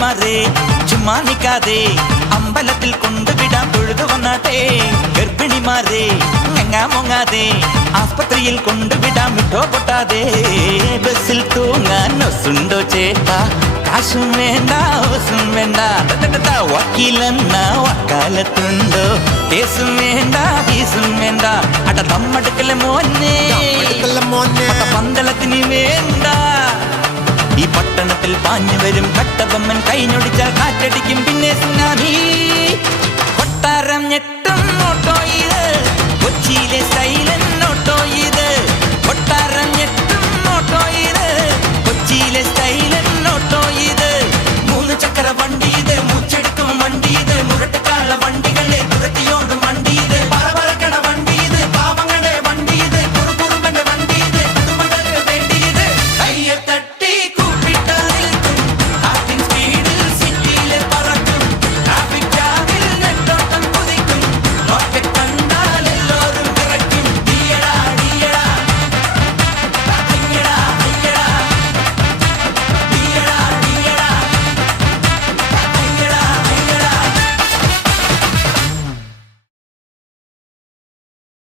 ഗർഭിണിമാരെ ചുമ്മാ നിക്കാതെ അമ്പലത്തിൽ കൊണ്ടുവിടാൻ തൊഴുതു വന്നാട്ടെ. ഗർഭിണിമാരെ മുങ്ങാതെ ആസ്പത്രിയിൽ കൊണ്ടുവിടാൻ വിട്ടോ പൊട്ടാതെ. ബസ്സിൽ തൂങ്ങാൻ ഒസുണ്ടോ ചേട്ടാ, കാശും വേണ്ട ഓസും വേണ്ട. വക്കീലെന്ന വക്കാലത്തുണ്ടോ, കേസും വേണ്ട ഫീസും വേണ്ട. അട നമ്മടുക്കല മോനെ പന്തളത്തിന് വേണ്ട. ഈ പട്ടണത്തിൽ പാഞ്ഞു വരും കട്ടബൊമ്മൻ കൈഞ്ഞൊടിച്ചാൽ കാറ്റടിക്കും പിന്നെ സുനാമി. കൊട്ടാരം ഞെട്ടും ഓട്ടോ ഇത്, കൊച്ചിയിലെ സൈലന്റ് ഓട്ടോ ഇത്.